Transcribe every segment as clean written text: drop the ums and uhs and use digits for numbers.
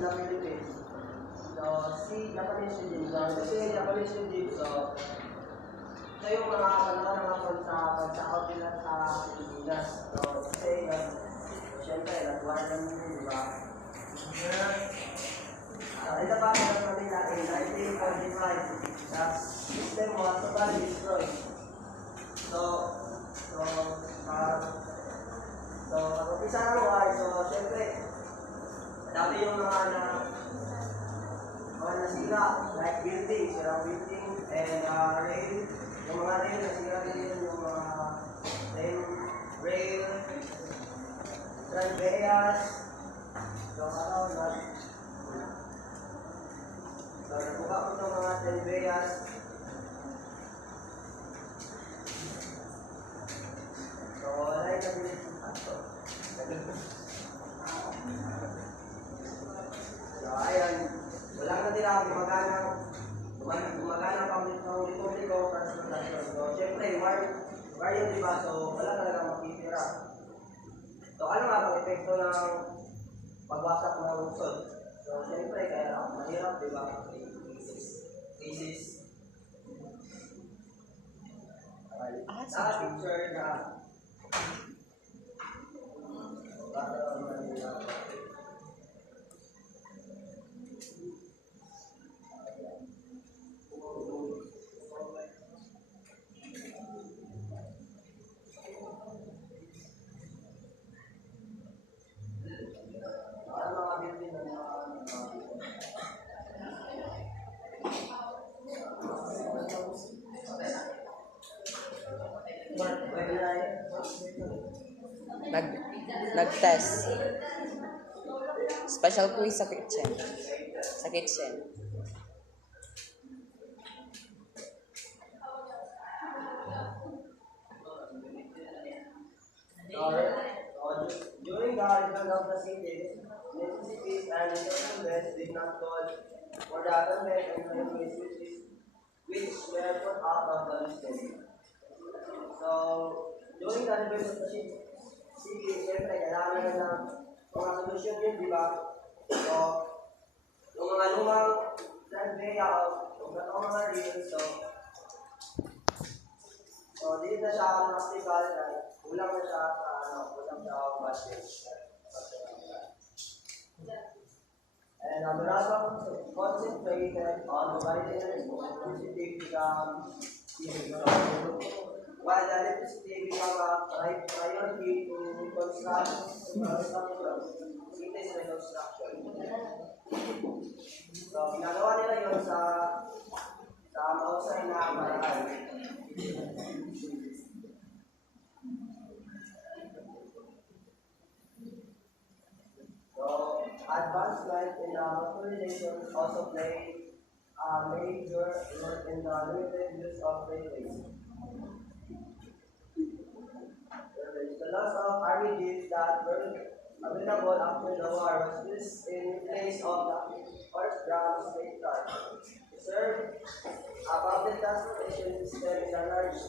in the Philippines. So, si Japanese engine. So, kasi Japanese engine, so, ito yung mga panahon na mga pagsakot nila sa Pilipinas. So, kasi, siyempre, nag-war naman yun, di ba? Ito pa sa Manila in 1945, the system was totally destroyed. So, umpisa ng war, so, siyempre, dami yung mga nasira, like building, sirang building, and rail, yung mga rail, nasira din yung mga rail, tranveas, so, nakuha ko itong mga tranveas, so, wala yung nabilis yung pato. So, ayan, wala na nila gumagana pang republiko transportation. So, syempre, war yun, diba? So, wala talaga makitira. So, ano nga ang epekto ng pagwasak ng lungsod? So, syempre, kaya mahirap, diba? Thesis. Picture na nag-test. Special quiz sa kitchen. Sa kitchen. During the return of the cities, necessities and independence did not call for the government and railway cities which were put out of the listing. So, during the return of the city, siyempre, kailangan na ng mga solusyon yun, di ba? So, yung mga lumang tranvea o mga reels, so, di na siya practical, kulang na siya sa budget. And there are some concentrated on providing electricity while the electricity become a priority to construct cities reconstruction. So, ginagawa nila yun sa mausay na paraan. So, advancement in motorization also play a major role in the limited use of railways. The loss of army jeeps that were available after the war was used in place of the horse-drawn state car to serve a public transportation system in a large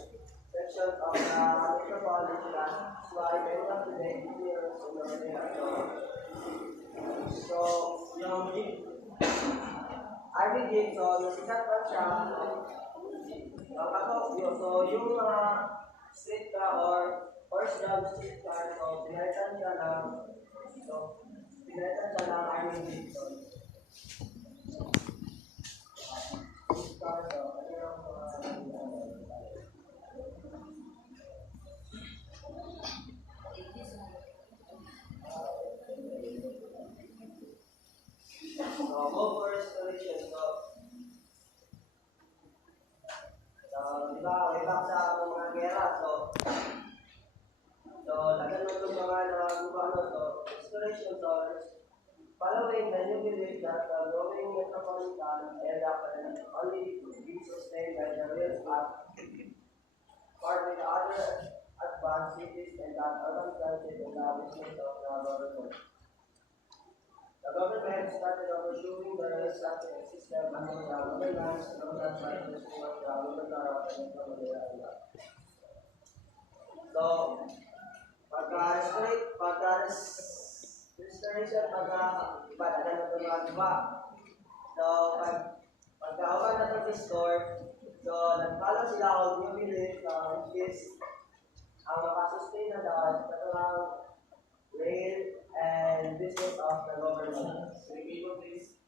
section of the metropolis. That's why many of today engineers in the Manila. So, yung army jeep, so nasikat pa siya. So, yung mga street car or horse-drawn street car, so pinalitan siya ng army jeep. Go for restoration. Di ba, way back sa mga gera, so lagan mo itong mga nagugano, so restoration, so following the new belief that the growing metropolitan area can only be sustained by the real path, or with other advanced cities and that urban transit and the business of the government. The government started pursuing the restructuring system under the governance of the practice of the governor of the Manila. So, pagka-restoration restoration pagkakatagan na ito mga diba? So, pagkauban na ito restore, so, nagpala sila o bumili which is ang makasustain na daw katulang rail and business of the government. So, please.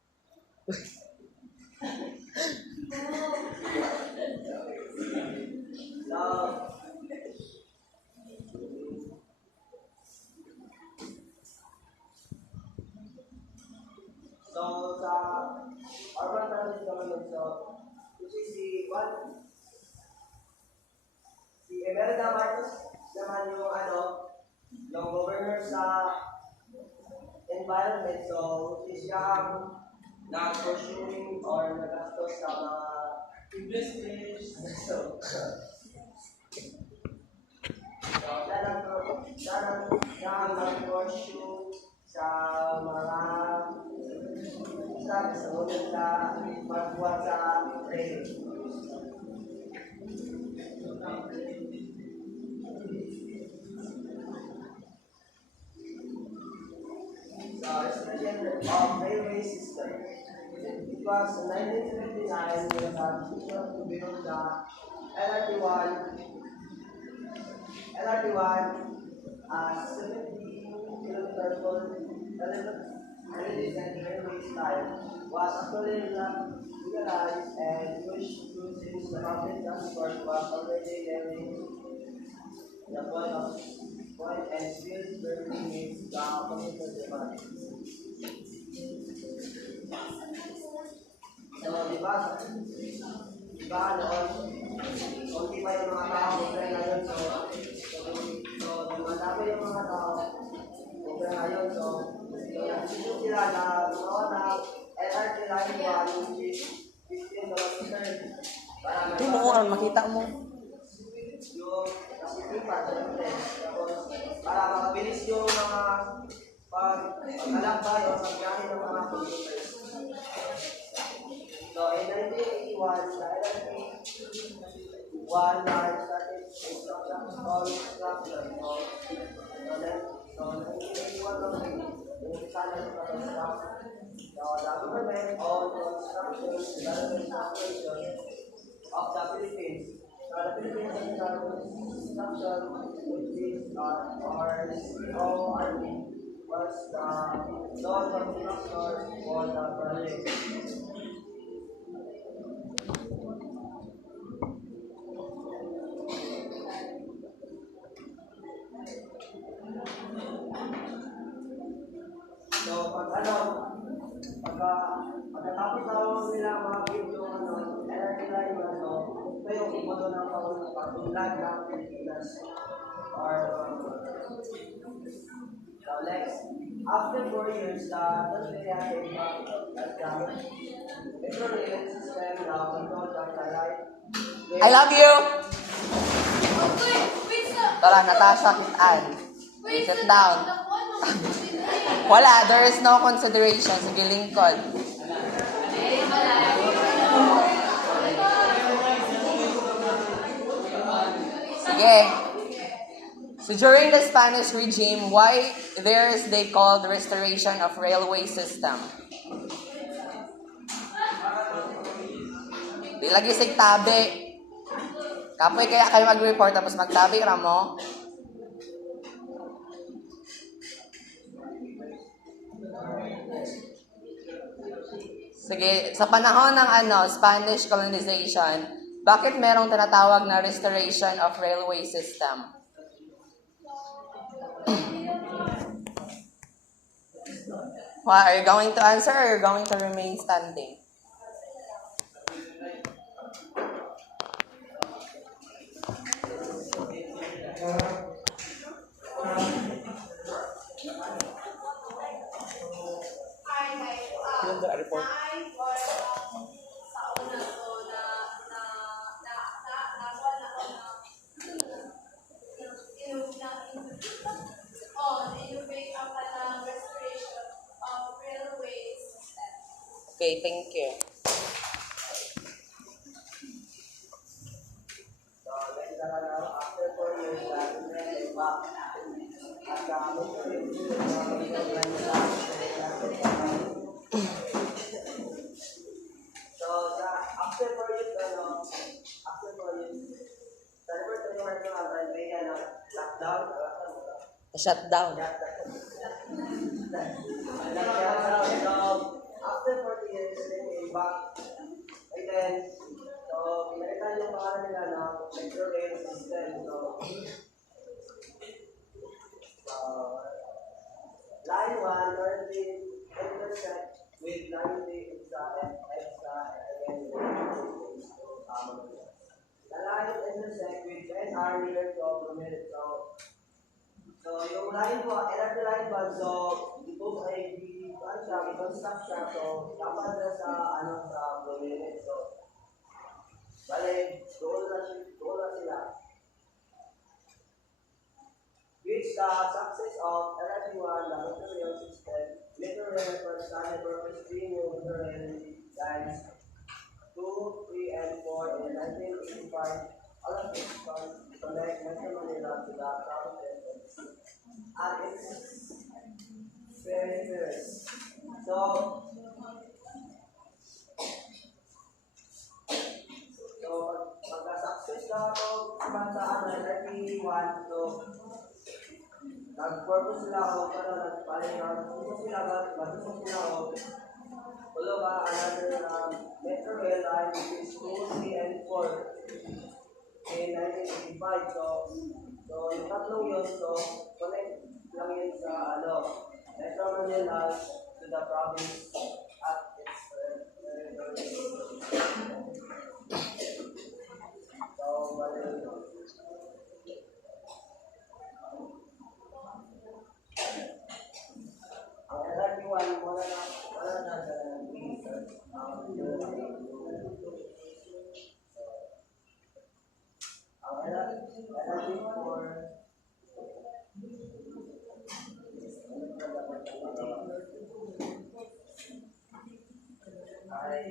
So, sa urban transit government, so, which is si Emerita Marcos naman yung governor sa environment, so, which is siyang nag-pursuing or nagastos sa mga investments. So, siya nag-pursue sa mga sa unang sa pagbuhat sa rail. So, restoration of railway system. It was in 1979 when the decision to build the LRT1, 17 kilometers for railway style was actually legalized and pushed through since the public transport was already nearing the point and still barely meets the commuter demand. So, noon, konti pa yung mga tao, okay ngayon, dumadami yung mga tao, okay ngayon, so, nagsisip sila na gumawa ng LRT line 1, which is 15 kilometers, para Tinuan, makita mo. yung kasipipan, syempre, tapos, para makabilis yung mga pagkalakbay o pagbiyahe ng mga commuters. So, in 1981, the LRT-1 line started construction. So, 1981 only, yung sana yung construction. So, the government owned construction development operation of the Philippines. So, the Philippines construction, which is CORP, was the sole contractor for the project. So, pagkatapos daw nila mga yung LRT line ito yung imodo ng pag-unlad ng Pilipinas. So, next, after 4 years, the Australia came back at the petroleum system now controlled by the light. I love you! Tara, Natasha, kitaan. Sit down. Wala, there is no consideration. Sige, lingkod. Sige. So during the Spanish regime, why theirs they called restoration of railway system? Di lagi sig tabi. Kapoy kaya kayo mag-report tapos magtabi ka mo. Sige, sa panahon ng Spanish colonization, bakit merong tinatawag na restoration of railway system? Well, are you going to answer or are you going to remain standing? Report. Okay, thank you. So, after 4 years, came back at the So, after 4 years, after 4 years, sa number 21 na ang may lockdown, Shutdown. so, after 40 years, they came back. And then, so, pinalitan yung pangalan nila na metro rail system. So, line 1 currently intersect with line 3 extra, and again, the line intersect with NR near to minutes. So, yung line 1, LRT line 1, so, ito ay i-construct siya, so, dapat na sa minutes. So, bale, doon na sila. Which the success of LRT1, the motor rail system, metro rail first started purpose 3 new motor rail lines 2, 3, and 4 in 1985. All of this connect Metro Manila to the provinces at its peripheries. So, pagka-success na ito, sa LRT1, so, nag-purpose sila ako, pero gusto sila ako, ulo ka, another metro rail line, which is 2, 3, and 4 in 1985. So yung tatlong yun, so, connect lang yun sa, Metro Manila to the province at its so, ang LRT1, wala na sa research. Ang LRT4, ay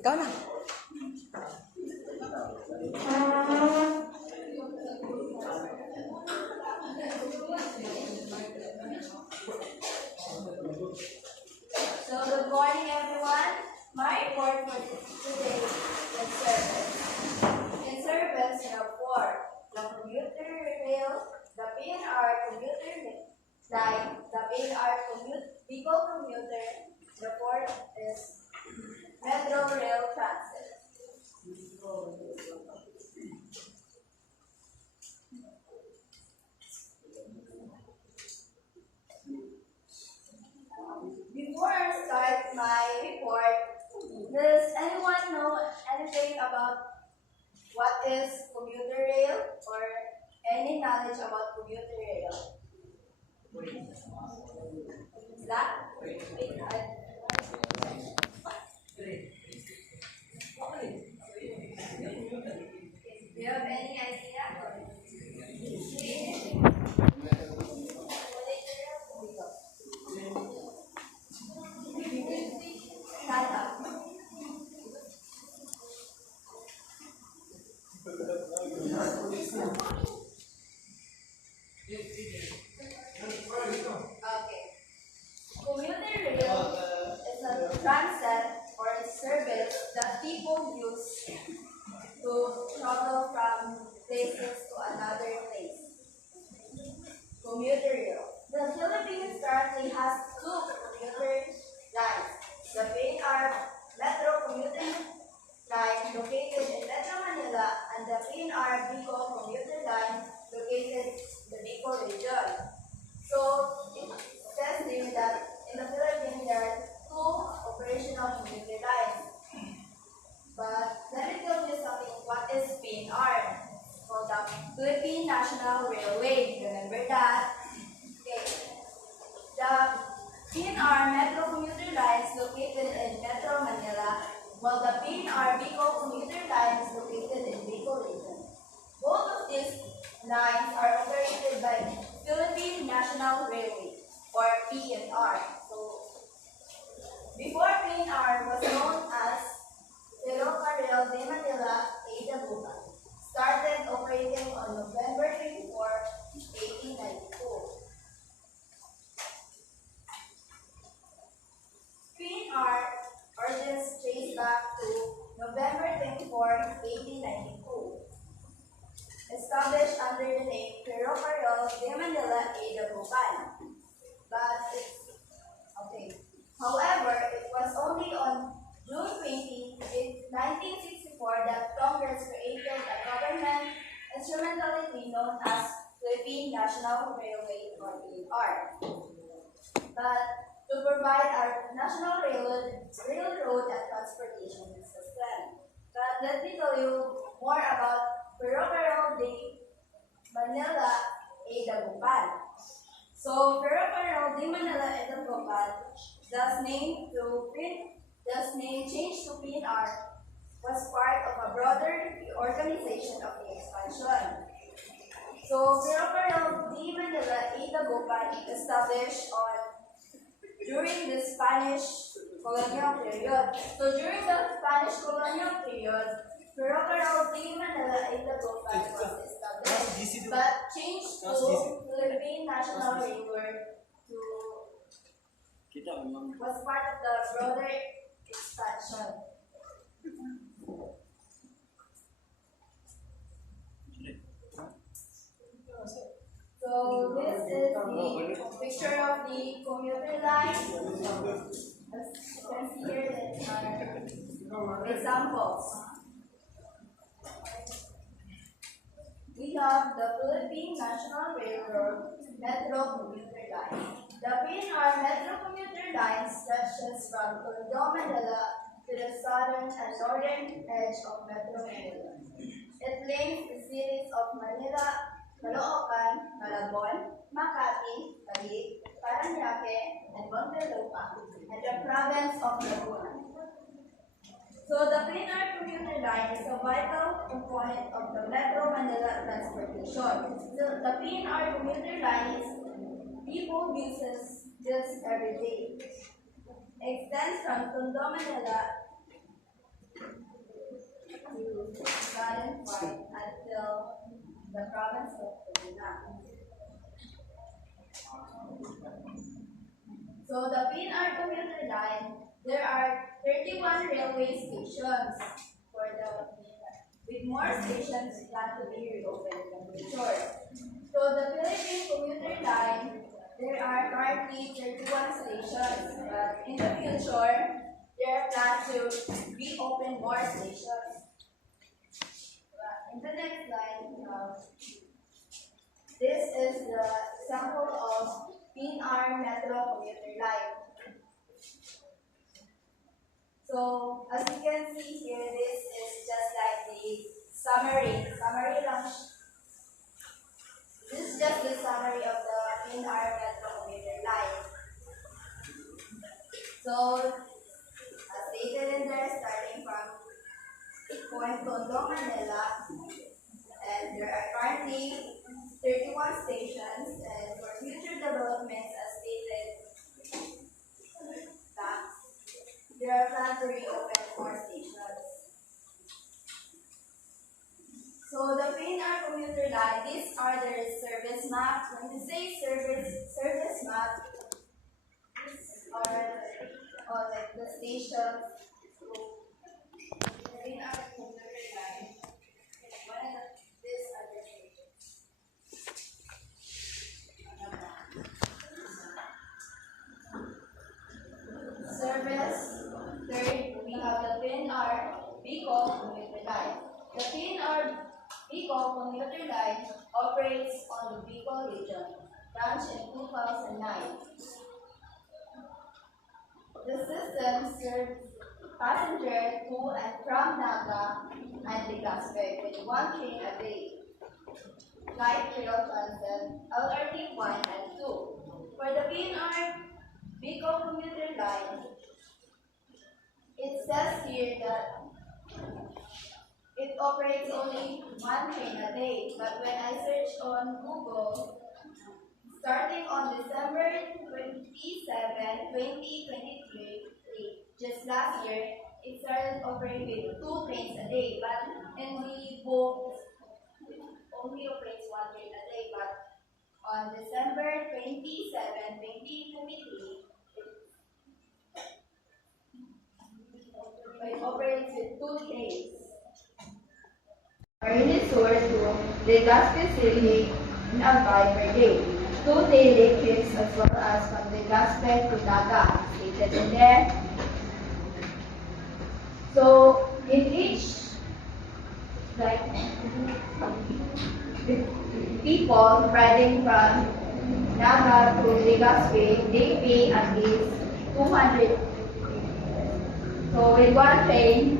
Ikaw na. So, good morning, everyone. My report for today is service. In service, we have 4: the commuter rail, the PNR commuter line, the PNR vehicle commuter. The 4th is Metro Rail Transit. Before I start my report, does anyone know anything about what is commuter rail or any knowledge about commuter rail? Is that? Do you have any idea? Stand up. Okay. Commuter rail is a transit or a service that people use to travel from places to another place. Commuter rail. The Philippines currently has 2 commuter lines. The PNR Metro commuter line located in Metro Manila and the PNR Bicol commuter line located in the Bicol region. So it says here that in the Philippines there are 2 operational commuter lines. But let me tell you something. What is PNR? Called the Philippine National Railway. Remember that? Okay. The PNR Metro commuter line is located in Metro Manila, while the PNR Bicol commuter line is located in Bicol region. Both of these lines are operated by Philippine National Railway, or PNR. So, before PNR was known as Ferrocarril de Manila AWR, started operating on November 24, 1892. PNR origins trace back to November 24, 1892. Established under the name Ferrocarril de Manila AWR. But it's okay. However, it was only on June 20, 1964 that Congress created a government instrumentality known as Philippine National Railway, or PNR. But to provide our national railroad and transportation system. But let me tell you more about Ferrocarril de Manila AWR. So Ferrocarril de Manila AWR, thus name changed to PNR, was part of a broader organization of the expansion. So Ferrocarril de Manila AWR established during the Spanish colonial period. So during the Spanish colonial period, Ferrocarril de Manila AWR was established, but changed to Philippine National Railway was part of the broader expansion. So this is the picture of the commuter line. As you can see here, that are examples. We have the Philippine National Railroad Metro Commuter Line. The PNR Metro Commuter Line stretches from Tondo, Manila to the southern and northern edge of Metro Manila. It links the cities of Manila, Caloocan, Malabon, Makati, Taguig, Paranaque, and Muntinlupa, and the province of Laguna. So the PNR commuter line is a vital component of the Metro Manila transportation. So the PNR commuter line is people uses this every day. Extends from Tondo, Manila to southern part until the province of Laguna. So the PNR commuter line, there are 31 railway stations with more stations planned to be reopened in the future. So the Philippine commuter line, there are currently 31 stations, but in the future, there are plans to reopen more stations. In the next slide, this is the example of PNR Metro commuter line. So, as you can see here, this is just like the summary launch. This is just the summary of the PNR Metro commuter line. So, as stated in there, starting from Point Tondo, Manila, and there are currently 31 stations, and for future developments, as stated, that there are plans to reopen more stations. So the PNR commuter line, these are the service maps. When you say service map, these are like the stations. The PNR commuter line, one of these are the stations. Service. Third, we have the PNR Bicol commuter line. The PNR Bicol commuter line operates on the Bicol region, launched in 2009. The system serves passengers to and from Naga and Legazpi with one train a day. Light rail transit LRT 1 and 2. For the PNR Bicol commuter line, it says here that it operates only one train a day. But when I search on Google, starting on December 27, 2023, just last year, it started operating with two trains a day. But in the book, it only operates one train a day. But on December 27, 2023, it operates with two trains. Marine source to Legazpi City in Albay per day. Two daily trips as well as from Legazpi to Naga stated in there. So in each like people riding from Naga to Legazpi, they pay at least 200. So with one train,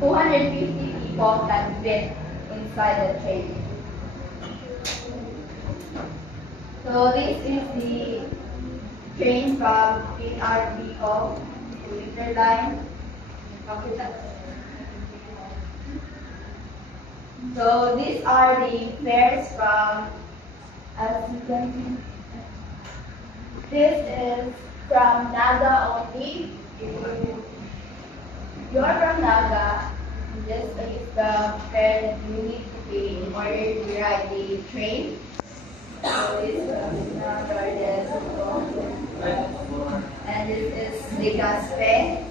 250 people can fit inside the train. So this is the train from PRPO to Interline. So these are the fares from, as you can see, this is from Naga only. If you are from Naga, this is the fare that you need to pay in order to ride the train. So this is Naga, and this is Legazpi.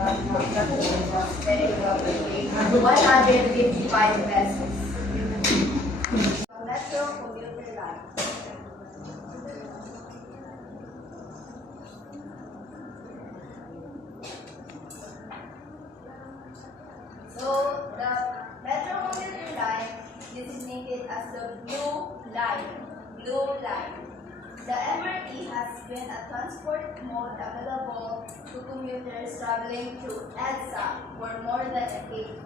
155 pesos. Metro commuter line. So the Metro commuter line is designated as the blue line. Blue line. The MRT has been a transport mode available to commuters traveling through EDSA for more than a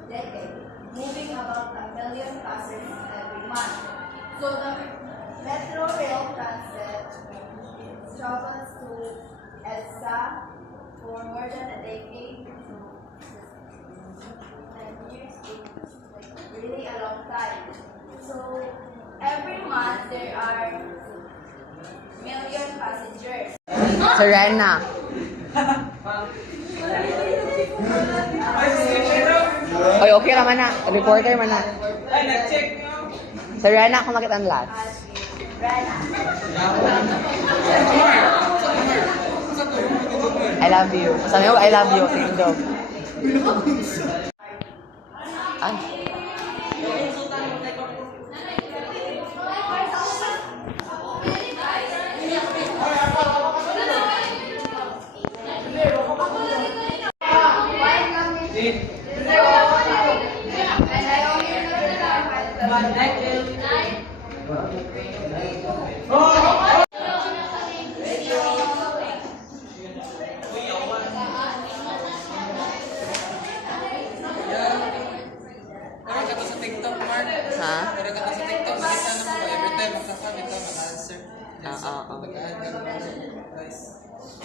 decade, moving about 1 million passengers every month. So the Metro Rail Transit travels to EDSA for more than a decade. 10 years is really a long time. So every month there are million passengers. Serena. Oy, okay naman na. Reporter man na. Serena, ako makita ang last. I love you. Sabi mo, I love you. Tindog. Ay.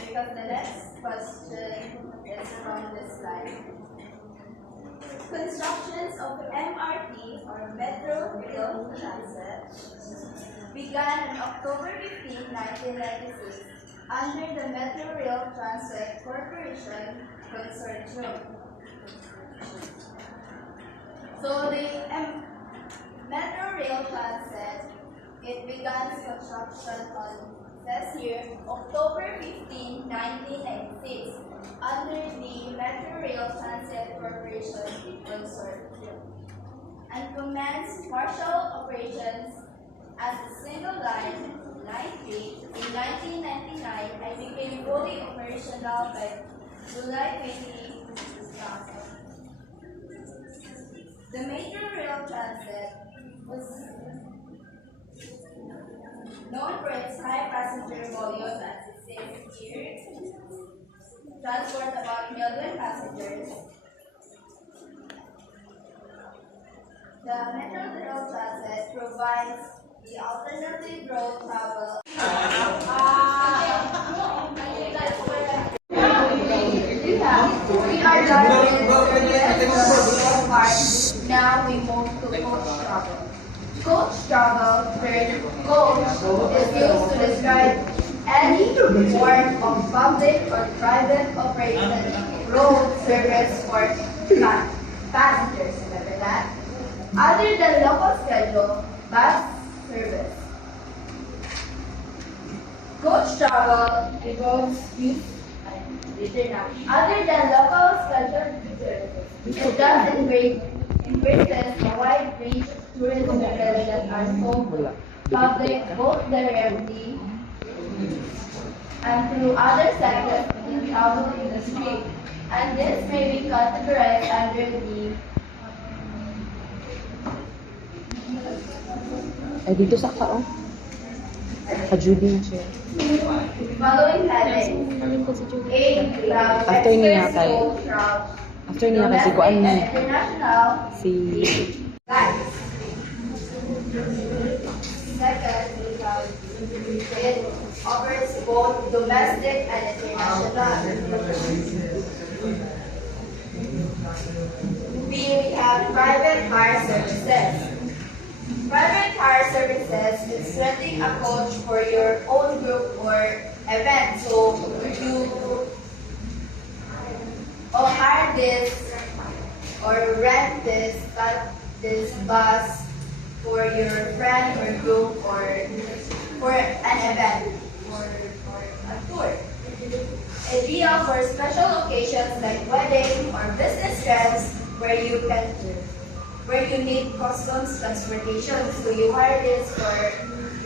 Because the next question is from this slide. Constructions of MRT or Metro Rail Transit began on October 15, 1996 under the Metro Rail Transit Corporation Consortium. So the Metro Rail Transit, it began construction on this year, October 15, 1996, under the Metro Rail Transit Corporation Consortium, and commenced partial operations as a single line, Line 3, in 1999 and became fully operational by July 20, 2000. The Metro Rail Transit was known for its high passenger volume as it says here, transport about 1 million passengers. The Metro Rail Transit provides the alternative road travel. We are Now we move to coach struggle. Coach struggle, where coach is used to describe any form of public or private operated road service for passengers. Remember that? Other than local schedule bus service. Coach travel involves use other than local scheduled services. It does embraces a wide range of tourism events that are sold public both directly and through other sectors in the travel industry. And this may be categorized under the Ay, dito sa ka, oh. Ka-Judy na siya. following headings. After niya kay... After niya kay si Kuan na. International Si... guys. Second, it offers both domestic and international. We have private hire services. Private hire services is renting a coach for your own group or event. So you hire this or rent this bus for your friend or group or for an event or a tour. Ideal for special occasions like wedding or business trips where you need customs transportation. So you hire this for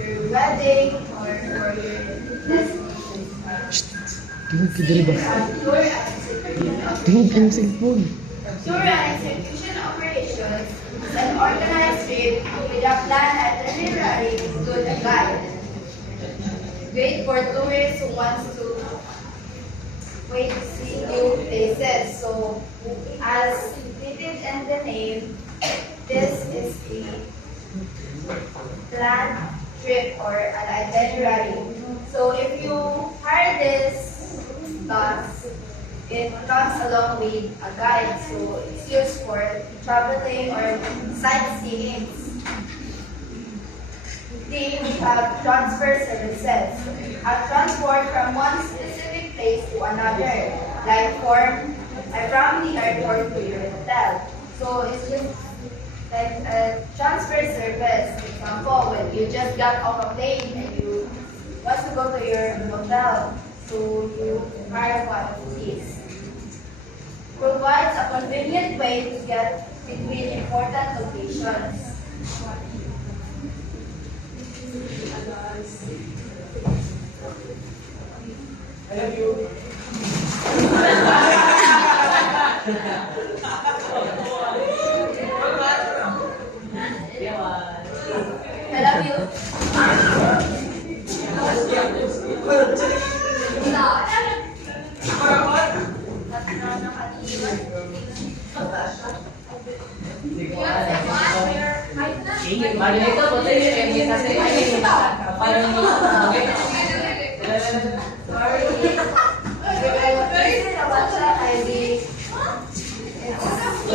your wedding or for your destination. Tour and execution operations is an organized trip with a planned itinerary include a guide. Great for tourists who wants to see new places. So as stated in the name, this is a planned trip or an itinerary. So if you hire this bus, it comes along with a guide. So it's used for traveling or sightseeing. Then we have transfer services. A transport from one specific place to another, like from the airport to your hotel. So it's just like a transfer service. For example, when you just got off a plane and you want to go to your hotel, so you hire one of these. Provides a convenient way to get between important locations. I love you. I love you.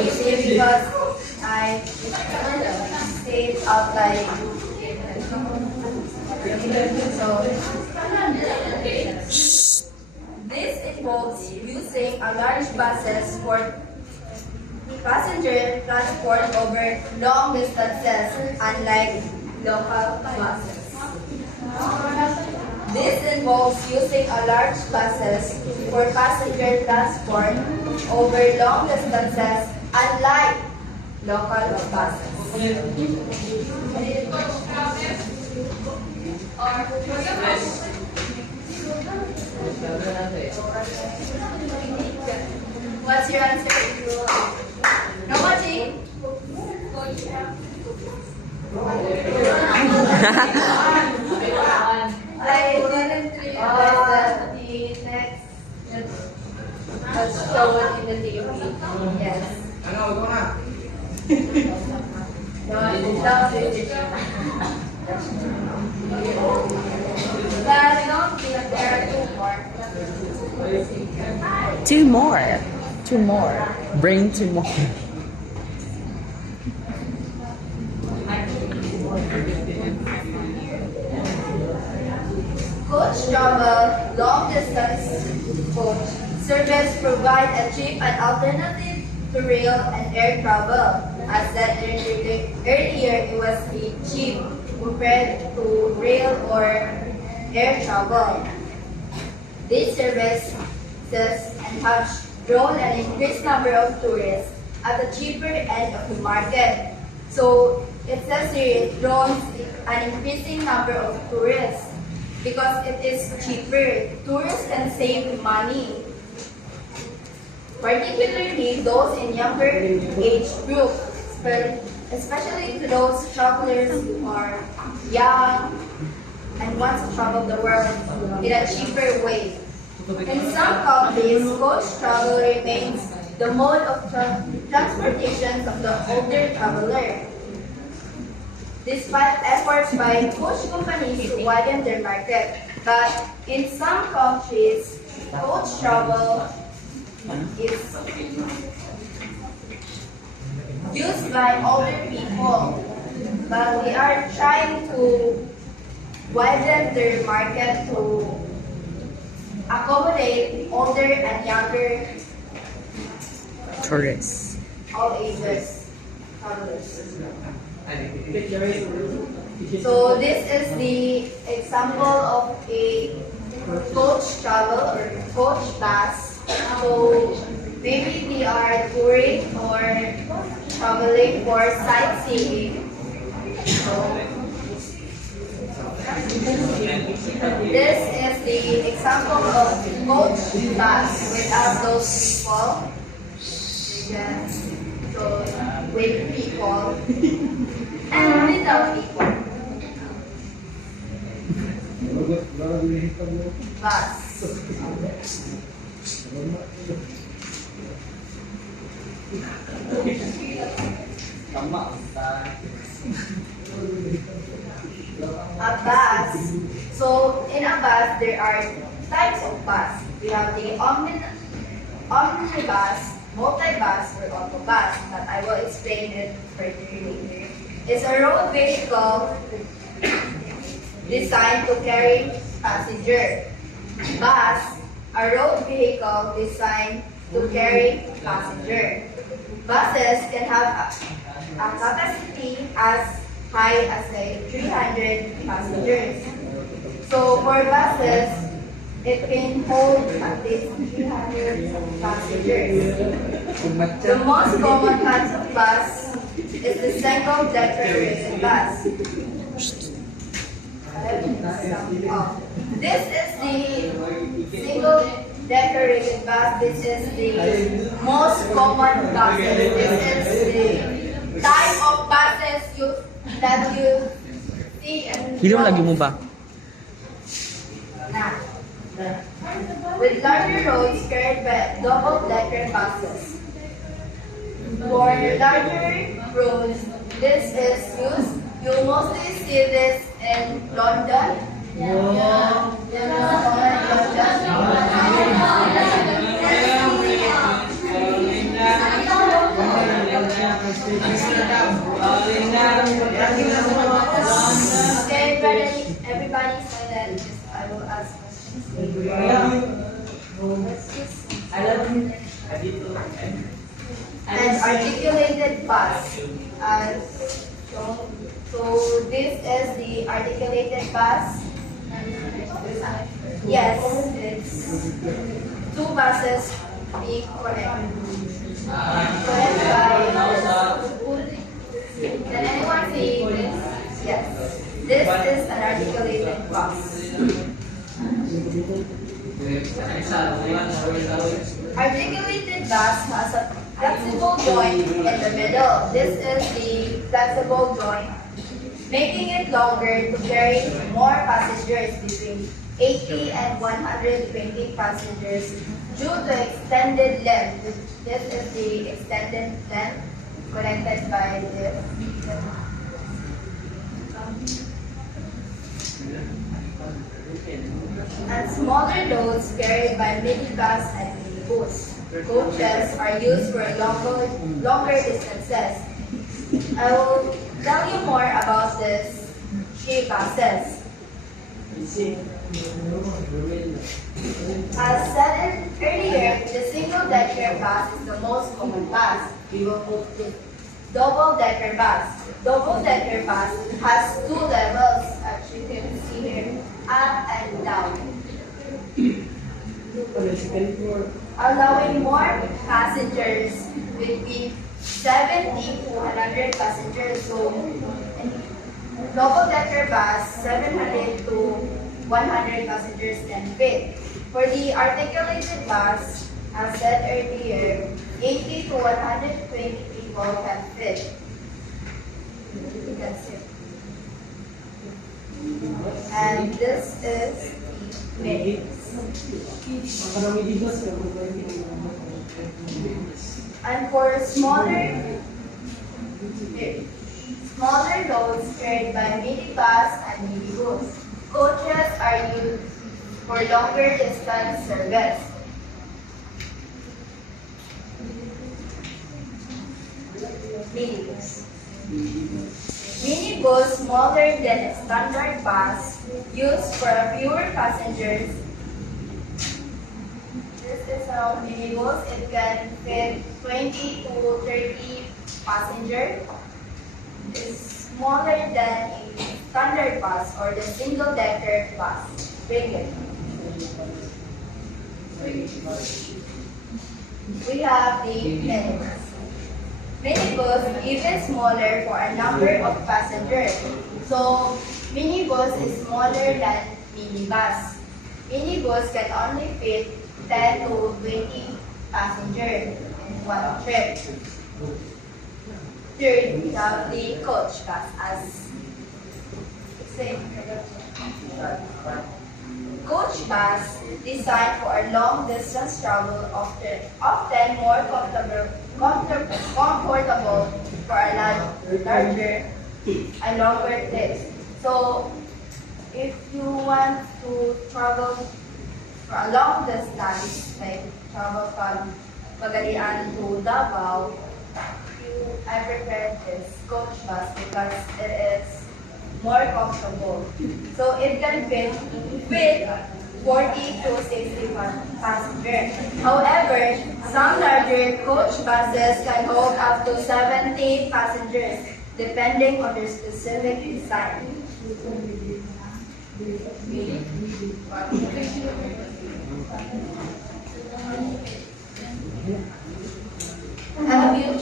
It's because I stayed outside. So this involves using a large buses for passenger transport over long distances, unlike local buses. This involves using a large buses for passenger transport over long distances, unlike local buses. What's your answer? Nobody? I didn't realize the next was shown in the TV. Yes. No, it's not But I don't think there are two more. Two more. tumor. Brain tumor. Coach travel long distance coach service provide a cheap and alternative to rail and air travel. As said earlier, it was a cheap compared to rail or air travel. These services have drawn an increased number of tourists at the cheaper end of the market. So it says here it draws an increasing number of tourists because it is cheaper. Tourists can save money, particularly those in younger age group, especially to those travelers who are young and want to travel the world in a cheaper way. In some countries, coach travel remains the mode of transportation of the older traveler. Despite efforts by coach companies to widen their market, but in some countries, coach travel is used by older people, but we are trying to widen their market to accommodate older and younger Tourists. all ages travelers. So this is the example of a coach travel or coach bus. So maybe they are touring or traveling for sightseeing. So this is the example of coach bus without those people. Yeah. So with people and without people. Bus. A bus. So in a bus, there are types of bus. We have the omnibus, multi-bus, or autobus, but I will explain it further later. It's a road vehicle designed to carry passenger. Bus, a road vehicle designed to carry passenger. Buses can have a capacity as high as 300 passengers. So for buses, it can hold at least 300 passengers. The most common types of bus is the single-decker bus. This is the single-decker bus. This is the most common buses. This is the type of buses that you see and Hindi mo lagi mo ba? with larger roads carried by double-decker buses. For larger roads, this is used. You'll mostly see this in London. Okay, everybody silent. I will ask questions. And articulated bus. So this is the articulated bus. Yes, it's two buses being connected. Connected by. Can anyone see this? Yes. This is an articulated bus. Articulated bus has a flexible joint in the middle. This is the flexible joint, making it longer to carry more passengers between 80 and 120 passengers due to extended length. This is the extended length connected by this. And smaller loads carried by minibus and minibus. coaches are used for longer distances. I will tell you more about this three buses. As said earlier, the single-decker bus is the most common bus. We will move to double-decker bus. Double-decker bus has two levels, as you can see here, up and down, allowing more passengers between 70 to 100 passengers. So, double-decker bus, 700 to 100 passengers can fit. For the articulated bus, as said earlier, 80 to 120 people can fit. That's it. And this is the minutes. And for smaller loads carried by minibus and minibus, coaches are used for longer distance service. Minibus. Minibus smaller than a standard bus, used for fewer passengers. This is a minibus. It can fit 20 to 30 passengers. It's smaller than a standard bus or the single-decker bus. Bigger. We have the minibus. Minibus even smaller for a number of passengers. So, minibus is smaller than minibus. Minibus can only fit 10 to 20 passengers in one trip. Third, we have the coach bus as coach bus designed for a long distance travel, often more comfortable for a larger and longer trips. So, if you want to travel for a long distance, like travel from Magalian to Davao, I prefer this coach bus because it is more comfortable. So it can fit with 40 to 60 passengers. However, some larger coach buses can hold up to 70 passengers, depending on their specific design. Have you?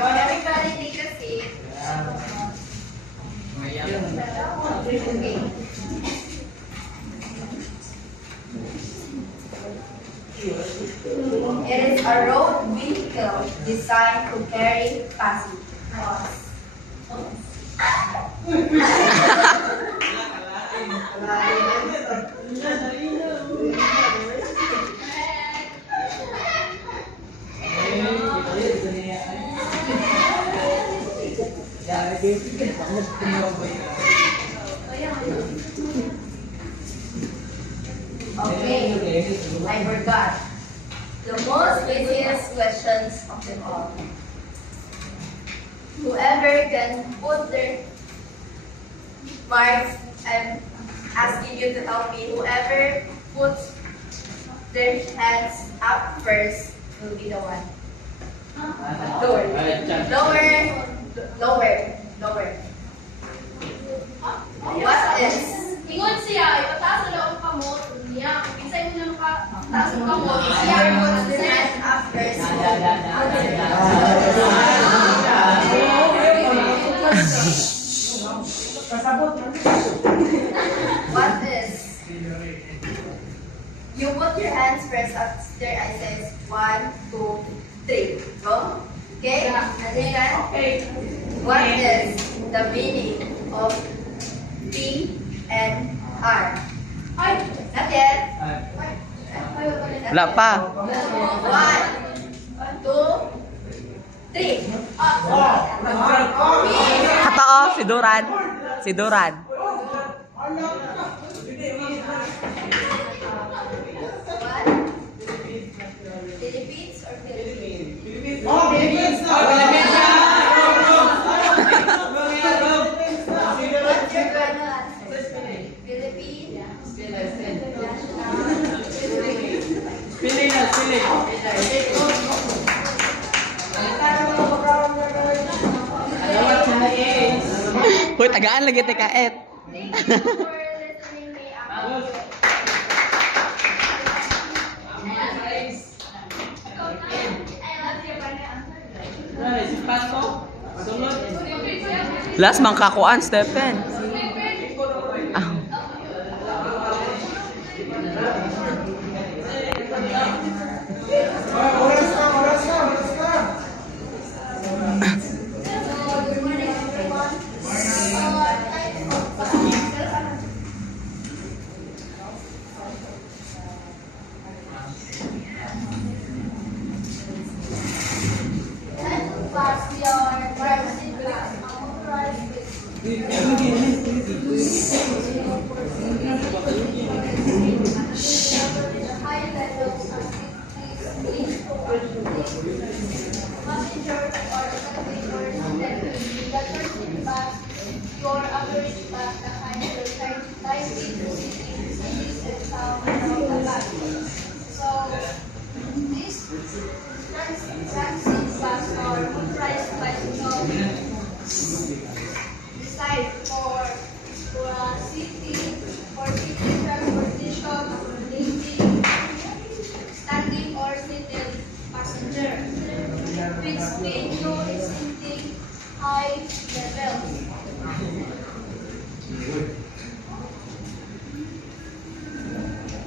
Everybody take a seat. It is a road vehicle designed to carry passengers. Okay, I forgot. The most busiest questions of them all. Whoever can put their marks, I'm asking you to help me. Whoever puts their hands up first will be the one. Lower. Lower. What is? Ingon siya, ipataas na lang ang kamot niya. Pinsay mo na taas ang kamot. Whoever puts their hands up first. What is? You put your hands first after I says 1, 2, 3. Go. Okay? Understand? Okay. What is the meaning of P and R? Ay! Not yet. Wala pa. 1, 2, 3. Katao, si Duran. Si Duran. Philippines or Philippines? What's your final answer? Philippines? Hoy, tagaan lagi te kaet. Thank you for listening kay Ako. I love your final answer. Last mang kakuan, Stephen. Ah. Good morning, everyone. Types of bus. Types of bus, we are private bus, motorized bus. High levels of safety, passengers or spectators that the first bus, your average bus, the kind of lively to cities and towns around the bus. So, these transit bus are motorized bicycle designed for city transportation, lifting, standing or seated passengers, with speed no exceeding high levels.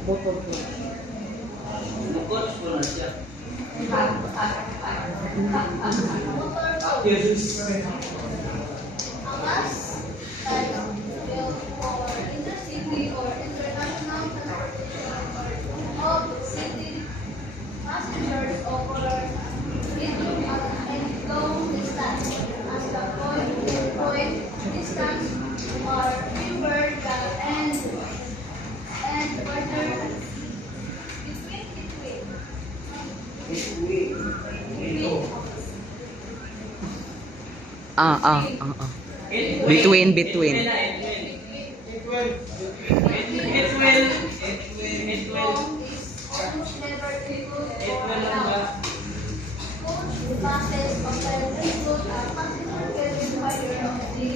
Motorcoaches. A bus type built for intercity or international transportation of city passengers over medium and long distance, as the point distance are fewer than and further between. Between. Long is almost never include or allowed. Coach buses often include a passenger cabin higher of the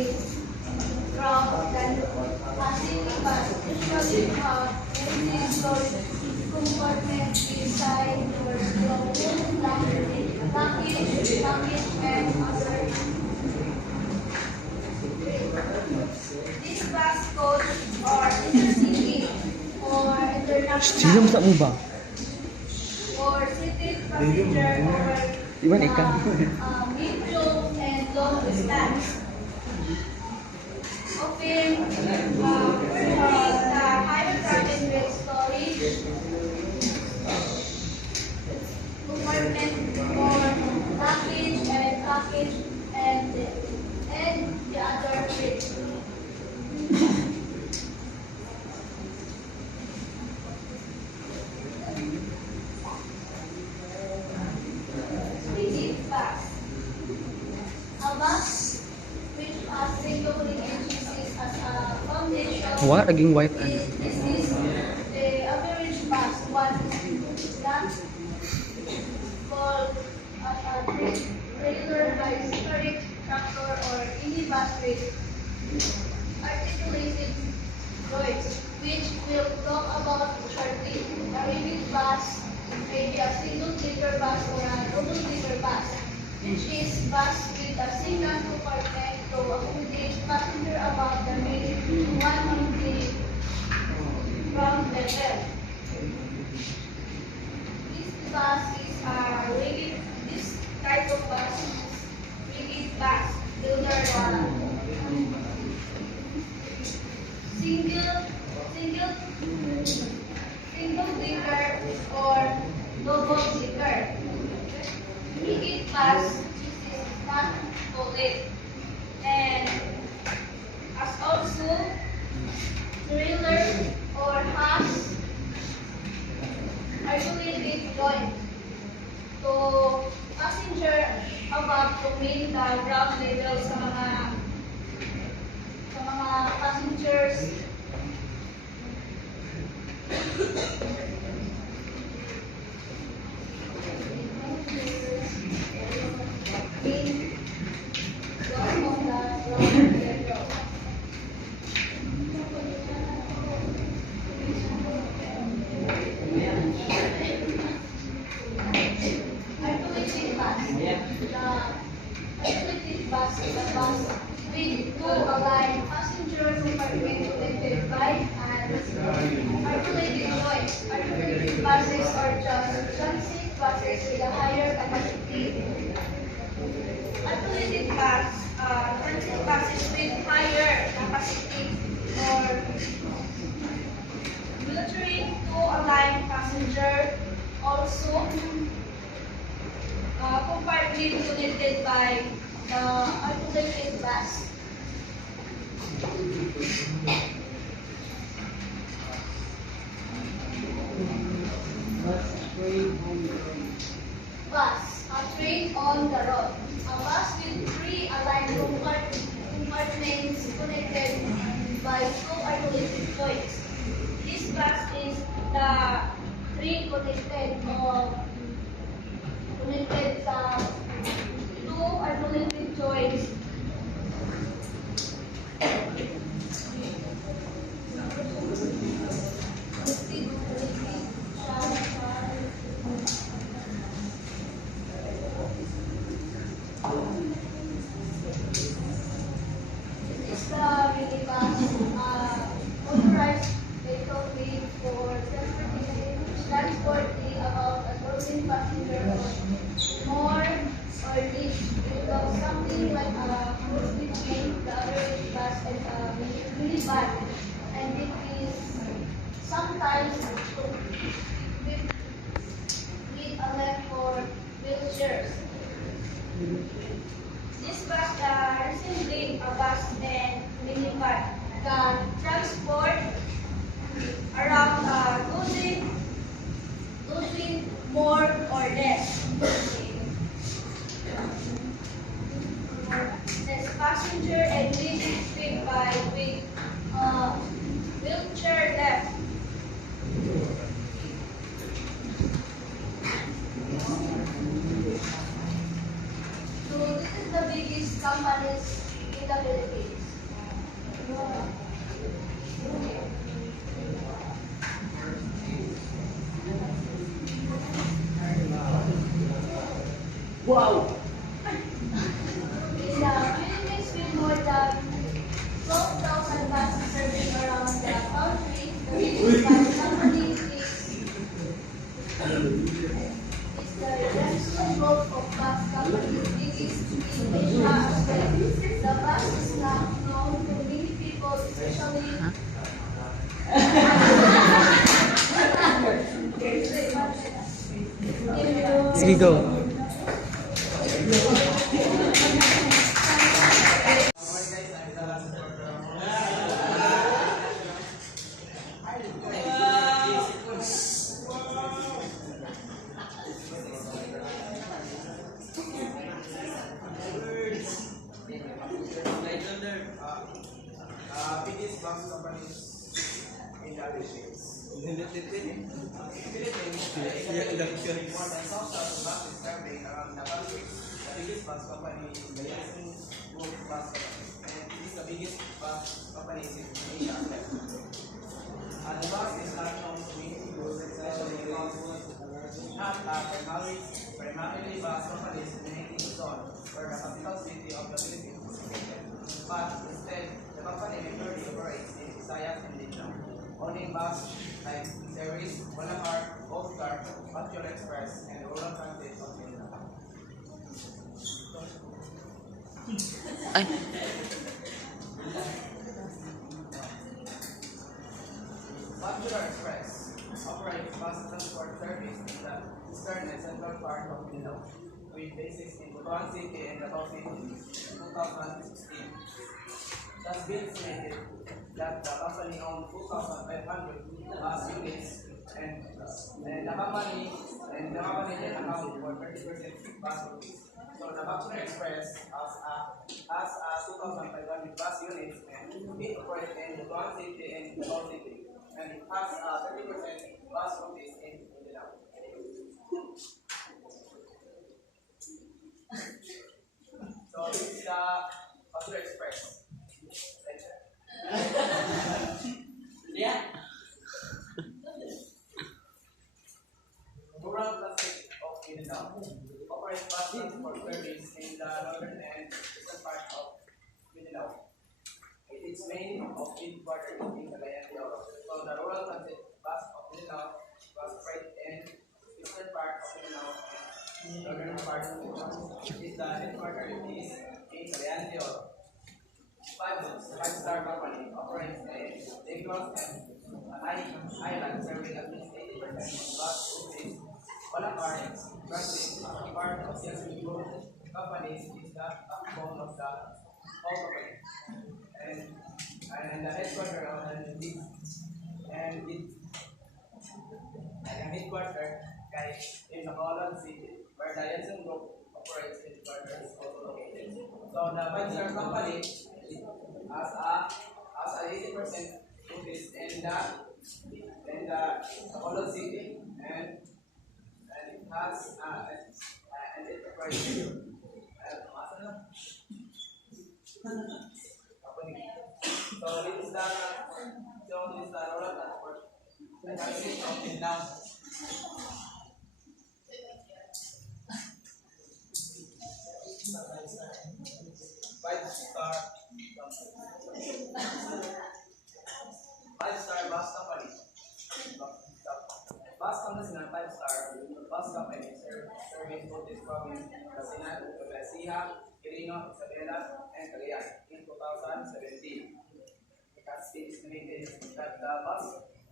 ground than a city bus, usually have empty storage compartment beside where the luggage and other. These bus coach are intercity or international mo ba? or city passenger over Iwan ikaw. medium and long distance. Often, purchase the higher cabin with storage compartment for luggage and package and the other bit. Rigid bus. A bus which has single engines as a foundation. What? Naging white This is the average bus. One that called a trailer by historic tractor or any bus with articulated joints, which we'll talk about shortly. A rigid bus may be a single-decker bus or a double-decker bus, which is bus with a single compartment to accommodate passenger above the main one on the ground level. These buses are rigid. This type of bus is rigid bus. Those are single decker or double decker. Rigid bus is bullet. And as also trailer or has isolated joint to passenger above to mean the ground level sa mga passengers. Isolated bus is a bus with two aligned passenger compartment connected by an articulated joint. Articulated buses are just transit buses with a higher capacity. Articulated transit buses with higher capacity or wheelchairing two aligned passenger also compartment connected by the articulated bus. Bus, a train on the road. A bus with three aligned compartments connected by two articulated joints. This bus is the three connected two articulated joints. This is the minibus, motorized vehicle made for transporting about 1,000 passengers or more or less. It looks something like a cross between the average bus and a minivan, and it is sometimes with a left for wheelchairs. This bus resembling a bus and minivan can transport around dozen more or less. This passenger and leading fit by with wheelchair left. So this is the biggest companies in the Philippines. Wow! In the Philippines, with more than 12,000 buses serving around the country, the biggest bus company is the Repsol Group of bus companies, biggest in Asia as well. The bus is now known to many people, especially Sige, go. Biggest bus companies in the Philippines. More than 12,000 buses serving around the country. The biggest bus company is the Repsol Group bus company, and it is the biggest bus company in Asia as well. The bus is not known to many people, especially because we have primarily bus companies in Luzon, where the capital city of the Philippines is located. But instead, the company majorly operates in Visayas and Mindanao, owning bus like Series, Boulevard, Gold Card, Patriot Express, and Rural Transit of Mindanao. Ay. Patriot Express operates bus transport service in the eastern and central part of Mindanao. with basis in Butuan City and Davao City in 2016. Thus, bill stated that the company owned 2,500 bus units and the company then accounted for 30% bus routes. So the Motorcoaches Express has 2,500 bus units and it operates in Butuan City and Davao City, and it has 30% bus routes in Mindanao. So this is the Motorcoaches Express. Yeah. Rural Transit of Mindanao operates buses for service in the northern and eastern part of Mindanao. It is main of headquarters in Cagayan de Oro. So the Rural Transit bus of Mindanao was operated in eastern part of Mindanao and northern part of Mindanao. The headquarters is in Cagayan de Oro. Five-star company operates in Negros and Island, serving at least 80% of bus routes. Balakar, Brazil, part of the group companies is the backbone of the whole company. And the headquarters of this and the headquarters guys in the Holland City, where the Jensen Group operates headquarters also located. So the five-star company has a 80% office in the Holland City and it has and it operates so this is the roller transport. I can see something now. Five-star bus company. Bus company is not five-star. Bus company serving both this province, Basilan, Ecija, Quirino, Isabela, and Cagayan in 2017. It has been estimated that the bus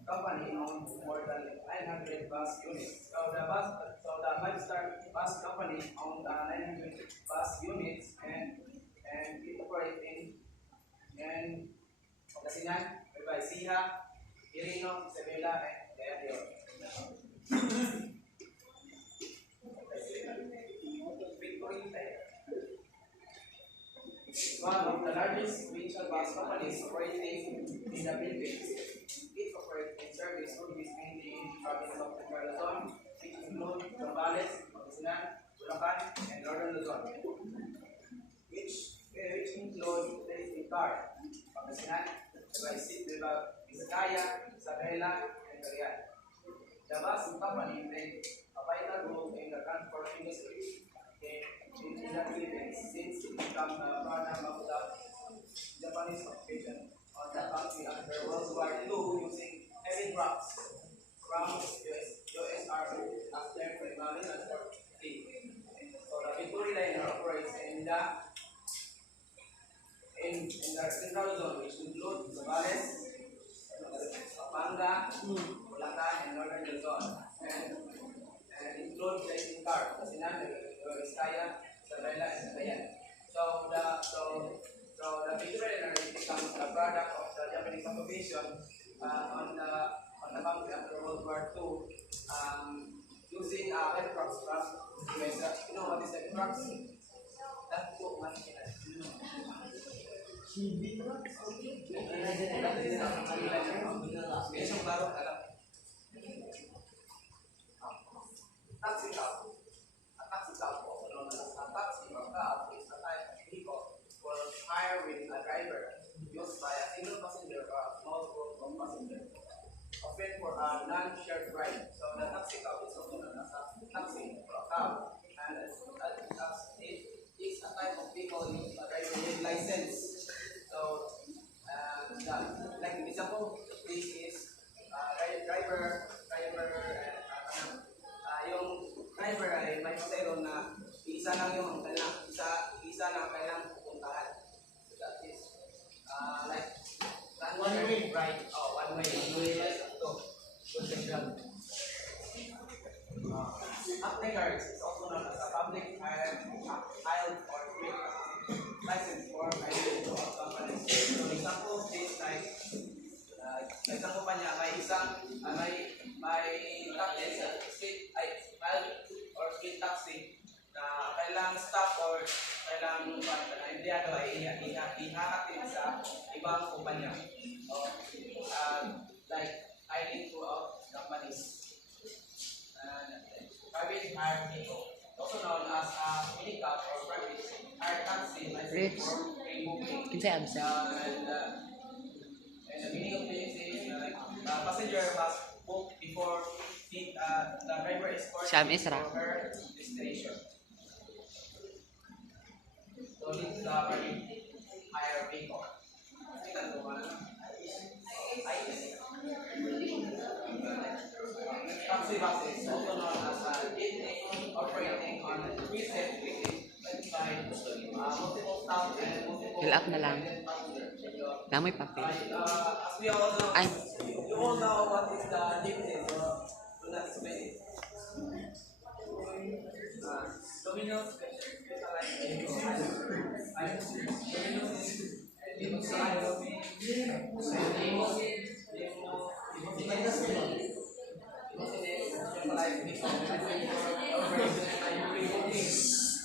company owns more than 900 bus units. So the five-star bus company owns 900 bus units and it operates in Pangasinan, Ecija, Quirino, Isabela, and Cagayan. One of the largest regional bus companies operating in the Philippines. It operates in service routes mainly in the province of Luzon, which include Zambales, Pangasinan, Bulacan, and Northern Luzon, which include states in Tar, Pangasinan, Vizcaya, Isabela, and Cagayan. The bus company played a vital role in the transport industry in the Philippines since it became the product of the Japanese occupation on the country after World War II using heavy trucks from US Army after primarily transport. So the Victory Liner operates in the central zone, which includes Zambales, Pampanga, Bulacan, and Northern Luzon, and include placing car, Pangasinan, Vizcaya, Isabela, and Cagayan. So the Victory Liner becomes a product of the Japanese occupation on the country after World War II, using heavy trucks from US. You know what is heavy trucks? That's what money can taxi cab. A taxi cab, also known as a taxi or cab, is a type of vehicle for hiring a driver used by a single passenger or a small group of passengers, often for a non-shared ride. So the taxi cab is also known as a taxi or a cab, and it is a type of vehicle used by a driver with license. So, like example, this is yung driver ay may pasero na isa lang yung isa lang kailang pupuntahan. So that is like one way ride. Oh, one way like to Applicards is also known as a public hire inahatid sa ibang kumpanya. O, like hiring throughout companies. Private hire vehicle, also known as a minicab or private hire taxi license for free booking. And the meaning of this is the passenger must book before the driver is escorted to her destination. So this is the private hire vehicle. Taxi buses, also known as jeepney, operating on a preset by multiple staff and multiple Fill up na lang. Damoy papel. as we all know, Ay. you all know what is the jeepney, so do not explain it. Domino's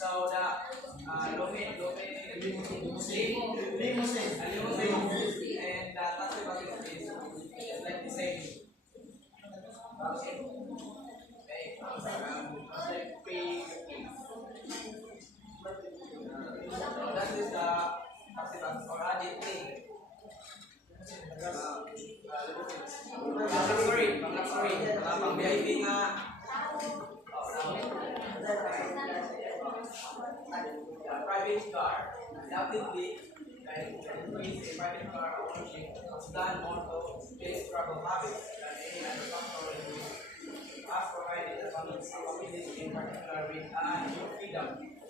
so the and the taxi bus is like the same. Okay. That is the taxi bus or added thing. Pang-luxury, pang VIP nga. Private car, undoubtedly, increase a private car ownership has done more to base travel habits than any other factor in which has provided the community in particular with new freedom,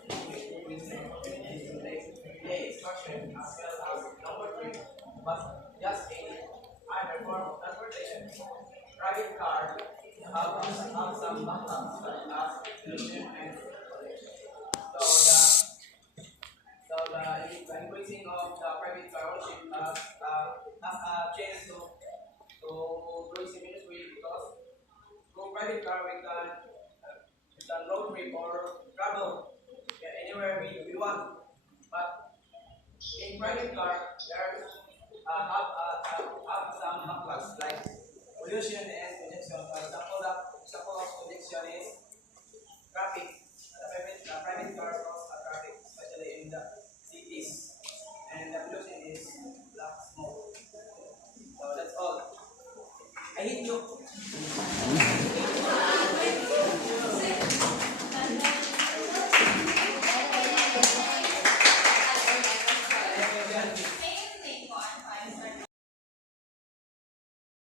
with opportunities to take day instruction as well as number three, but just in either form of transportation. Private car have some backlogs such as pollution and so the increasing of the private car ownership has a chance to grow significantly because through private car we can road trip or travel anywhere we want. But in private car there have some backlogs like pollution and congestion. For example of congestion is traffic. The private car cause traffic, especially in the cities. And the pollution is black smoke. So that's all. I hate you.